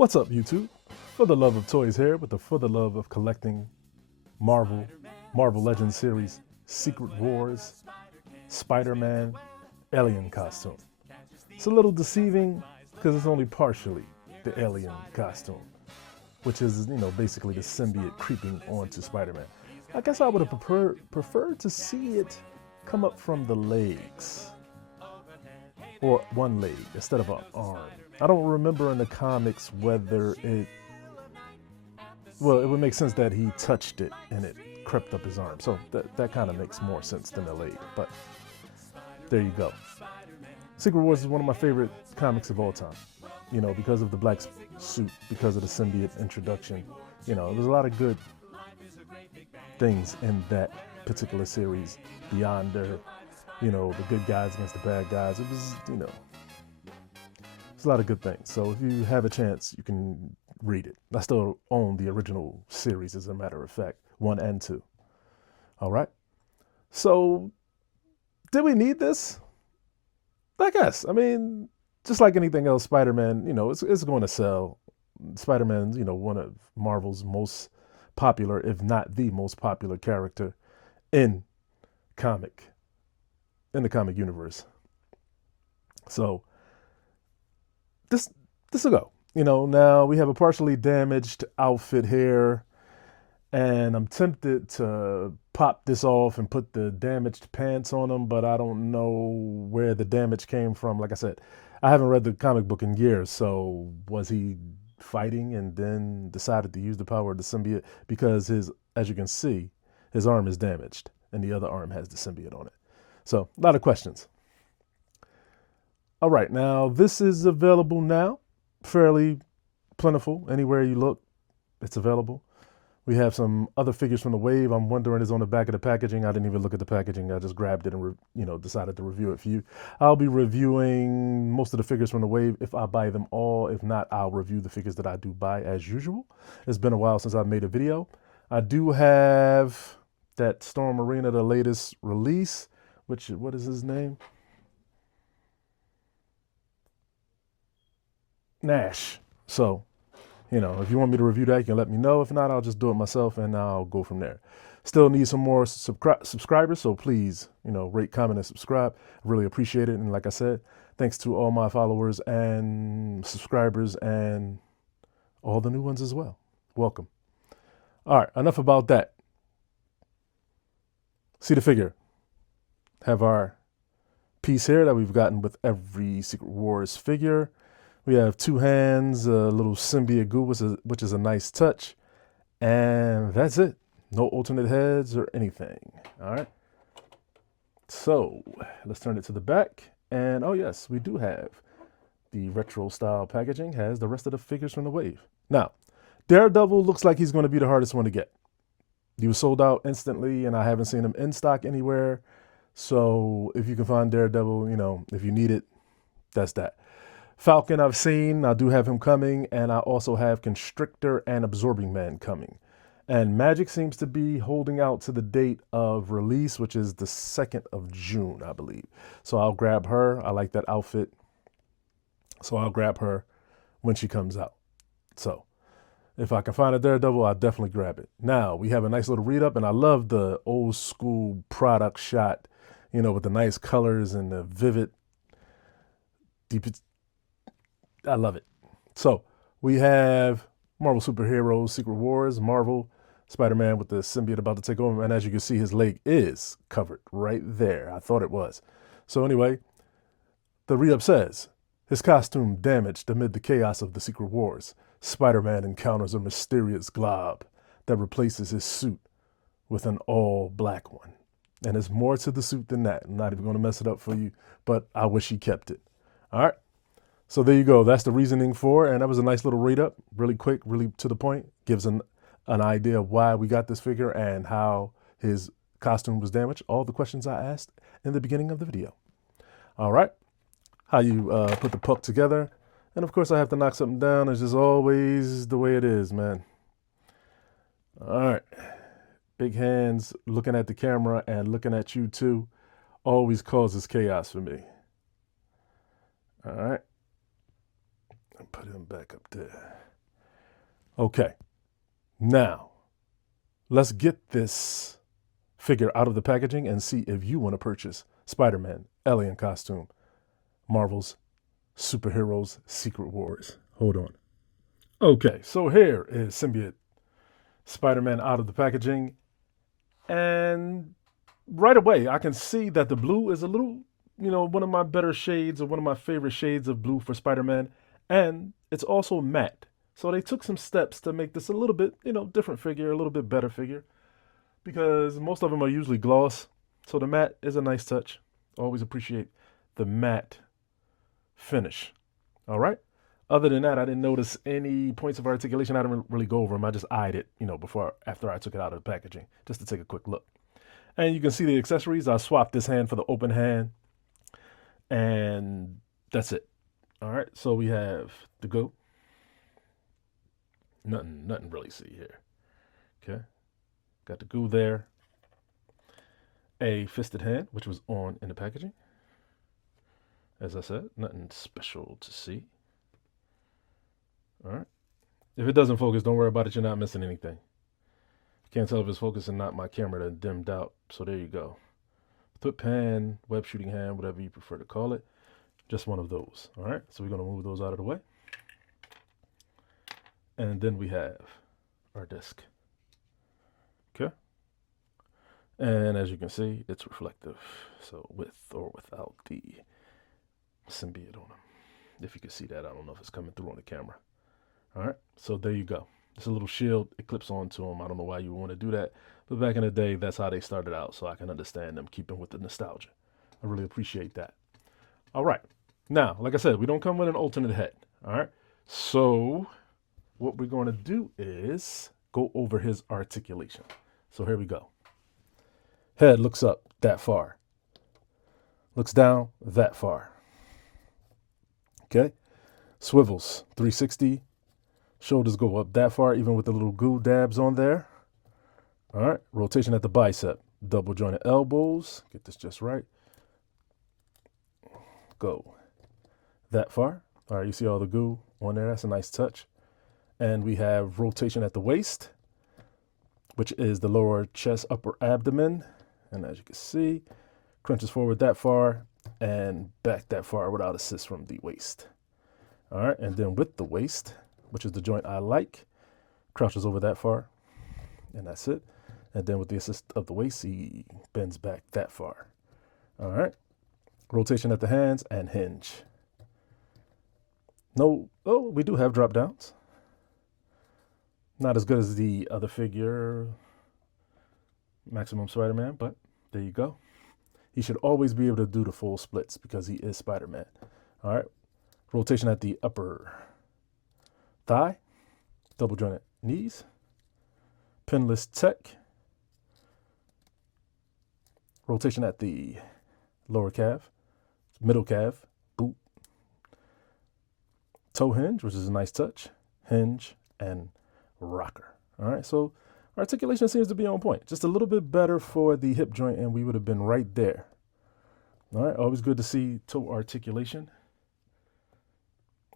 What's up, YouTube? For the Love of Toys here with the For the Love of Collecting Marvel Legends series, Secret Wars, Spider-Man, alien costume. It's a little deceiving because it's only partially the alien costume, which is, basically the symbiote creeping onto Spider-Man. I guess I would have preferred to see it come up from the legs, or one leg instead of an arm. I don't remember in the comics whether it would make sense that he touched it and it crept up his arm. So that kind of makes more sense than a leg, but there you go. Secret Wars is one of my favorite comics of all time, because of the black suit, because of the symbiote introduction. There's a lot of good things in that particular series beyond the good guys against the bad guys. It was, there's a lot of good things. So if you have a chance, you can read it. I still own the original series, as a matter of fact, 1 and 2. All right. So did we need this? I guess. I mean, just like anything else, Spider-Man, it's going to sell. Spider-Man's, one of Marvel's most popular, if not the most popular character in the comic universe. So this will go. Now we have a partially damaged outfit here, and I'm tempted to pop this off and put the damaged pants on him, but I don't know where the damage came from. Like I said, I haven't read the comic book in years, so was he fighting and then decided to use the power of the symbiote? Because as you can see, his arm is damaged, and the other arm has the symbiote on it. So a lot of questions. All right, now this is available now, fairly plentiful. Anywhere you look, it's available. We have some other figures from the wave. I'm wondering is on the back of the packaging. I didn't even look at the packaging. I just grabbed it and decided to review it for you. I'll be reviewing most of the figures from the wave if I buy them all. If not, I'll review the figures that I do buy as usual. It's been a while since I've made a video. I do have that Storm Arena, the latest release, what is his name? Nash. So, if you want me to review that, you can let me know. If not, I'll just do it myself and I'll go from there. Still need some more subscribers, so please, rate, comment, and subscribe. I really appreciate it. And like I said, thanks to all my followers and subscribers and all the new ones as well. Welcome. All right, enough about that. See the figure. Have our piece here that we've gotten with every Secret Wars figure. We have 2 hands, a little symbiote goo, which is a nice touch. And that's it. No alternate heads or anything. All right. So let's turn it to the back. And oh yes, we do have the retro style packaging, has the rest of the figures from the wave. Now, Daredevil looks like he's going to be the hardest one to get. He was sold out instantly, and I haven't seen him in stock anywhere. So if you can find Daredevil, if you need it, that's that. Falcon I've seen, I do have him coming, and I also have Constrictor and Absorbing Man coming. And Magic seems to be holding out to the date of release, which is the 2nd of June, I believe. So I'll grab her. I like that outfit. So I'll grab her when she comes out. So if I can find a Daredevil, I'll definitely grab it. Now, we have a nice little read-up, and I love the old school product shot, with the nice colors and the vivid, deep. I love it. So we have Marvel Superheroes, Secret Wars, Marvel, Spider-Man with the symbiote about to take over. And as you can see, his leg is covered right there. I thought it was. So anyway, the re-up says, his costume damaged amid the chaos of the Secret Wars. Spider-Man encounters a mysterious glob that replaces his suit with an all-black one. And there's more to the suit than that. I'm not even going to mess it up for you, but I wish he kept it. All right. So there you go. That's the reasoning for it. And that was a nice little read-up. Really quick, really to the point. Gives an idea of why we got this figure and how his costume was damaged. All the questions I asked in the beginning of the video. All right. How you put the puck together. And of course, I have to knock something down. It's just always the way it is, man. All right. Big hands looking at the camera and looking at you too always causes chaos for me. All right. Put him back up there. Okay, now let's get this figure out of the packaging and see if you want to purchase Spider-Man alien costume, Marvel's Superheroes Secret Wars. Hold on. Okay, so here is symbiote Spider-Man out of the packaging, and right away I can see that the blue is a little, one of my better shades, or one of my favorite shades of blue for Spider-Man, and it's also matte. So they took some steps to make this a little bit, different figure, a little bit better figure, because most of them are usually gloss. So the matte is a nice touch. Always appreciate the matte finish. All right. Other than that, I didn't notice any points of articulation. I didn't really go over them. I just eyed it, after I took it out of the packaging, just to take a quick look. And you can see the accessories. I swapped this hand for the open hand, and that's it. All right. So we have the go. Nothing really see here. Okay. Got the goo there. A fisted hand, which was on in the packaging. As I said, nothing special to see. All right. If it doesn't focus, don't worry about it. You're not missing anything. Can't tell if it's focusing or not. My camera done dimmed out. So there you go. Flip pan, web shooting hand, whatever you prefer to call it. Just one of those. All right. So we're going to move those out of the way. And then we have our disc. Okay. And as you can see, it's reflective. So with or without the symbiote on them. If you can see that, I don't know if it's coming through on the camera. All right. So there you go. It's a little shield. It clips onto them. I don't know why you would want to do that. But back in the day, that's how they started out. So I can understand them keeping with the nostalgia. I really appreciate that. All right. Now, like I said, we don't come with an alternate head. All right. So what we're going to do is go over his articulation. So here we go. Head looks up that far. Looks down that far. Okay. Swivels 360. Shoulders go up that far, even with the little goo dabs on there. All right. Rotation at the bicep. Double jointed elbows. Get this just right. Go that far. All right. You see all the goo on there. That's a nice touch. And we have rotation at the waist, which is the lower chest, upper abdomen. And as you can see, crunches forward that far and back that far without assist from the waist. All right. And then with the waist, which is the joint I like, crouches over that far. And that's it. And then with the assist of the waist, he bends back that far. All right. Rotation at the hands and hinge. We do have drop downs. Not as good as the other figure, Maximum Spider-Man, but there you go. He should always be able to do the full splits because he is Spider-Man. All right. Rotation at the upper thigh, double jointed knees, pinless tech. Rotation at the lower calf, middle calf, boot. Toe hinge, which is a nice touch, hinge, and rocker. All right, so articulation seems to be on point. Just a little bit better for the hip joint, and we would have been right there. All right, always good to see toe articulation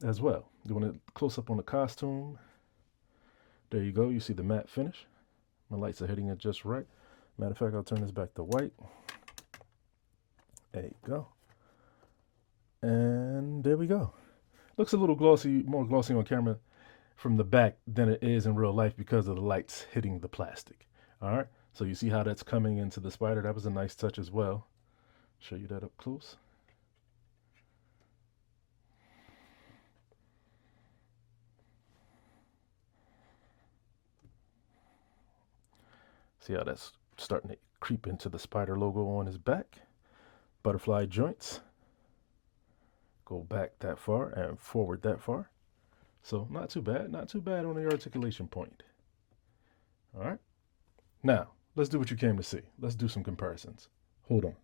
as well. You want to close up on the costume. There you go. You see the matte finish. My lights are hitting it just right. Matter of fact, I'll turn this back to white. There you go. And there we go. Looks a little glossy, more glossy on camera from the back than it is in real life because of the lights hitting the plastic. All right. So you see how that's coming into the spider. That was a nice touch as well. Show you that up close. See how that's starting to creep into the spider logo on his back. Butterfly joints. Go back that far and forward that far. So not too bad. Not too bad on the articulation point. All right. Now, let's do what you came to see. Let's do some comparisons. Hold on.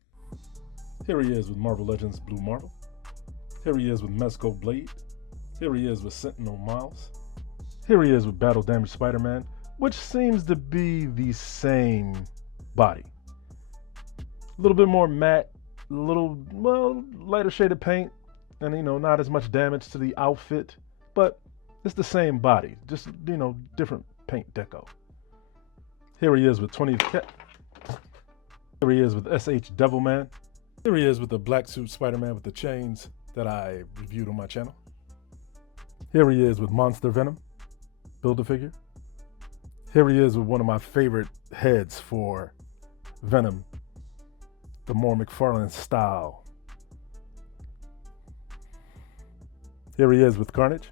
Here he is with Marvel Legends Blue Marvel. Here he is with Mezco Blade. Here he is with Sentinel Miles. Here he is with Battle Damage Spider-Man, which seems to be the same body. A little bit more matte, a little, lighter shade of paint, and, not as much damage to the outfit, but It's the same body, just, different paint deco. Here he is with 20. Here he is with SH Devilman. Here he is with the black suit Spider-Man with the chains that I reviewed on my channel. Here he is with Monster Venom, Build-A-Figure. Here he is with one of my favorite heads for Venom, the more McFarlane style. Here he is with Carnage.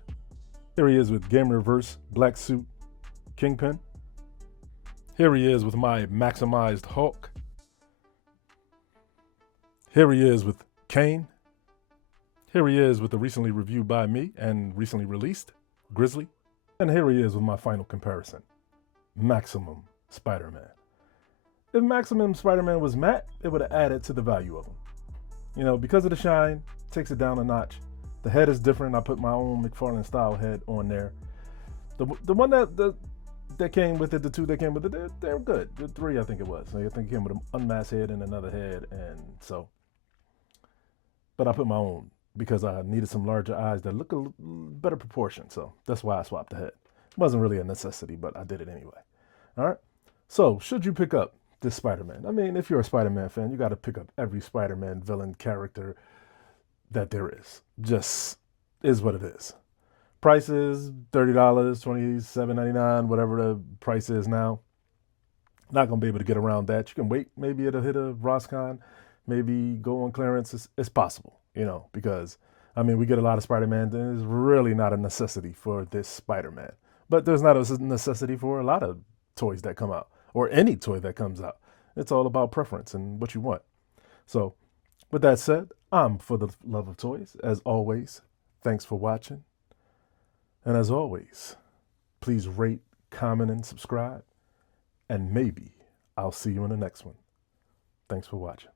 Here he is with Gamerverse Black Suit Kingpin. Here he is with my maximized Hulk. Here he is with Kane. Here he is with the recently reviewed by me and recently released Grizzly. And here he is with my final comparison, Maximum Spider-Man. If Maximum Spider-Man was matte, it would have added to the value of him. Because of the shine, takes it down a notch. The head is different. I put my own McFarlane style head on there. The one that came with it, the two that came with it, they're good. The three, I think it was. I think it came with an unmasked head and another head, but I put my own because I needed some larger eyes that look a better proportion. So that's why I swapped the head. It wasn't really a necessity, but I did it anyway. All right. So should you pick up this Spider-Man? I mean, if you're a Spider-Man fan, you got to pick up every Spider-Man villain character that there is. Just is what it is. Price is $30, $27.99, whatever the price is now. Not going to be able to get around that. You can wait. Maybe it'll hit a Roscon. Maybe go on clearance. It's possible, because, we get a lot of Spider-Man. There's really not a necessity for this Spider-Man. But there's not a necessity for a lot of toys that come out, or any toy that comes out. It's all about preference and what you want. So, with that said, I'm For the Love of Toys. As always, thanks for watching. And as always, please rate, comment, and subscribe. And maybe I'll see you in the next one. Thanks for watching.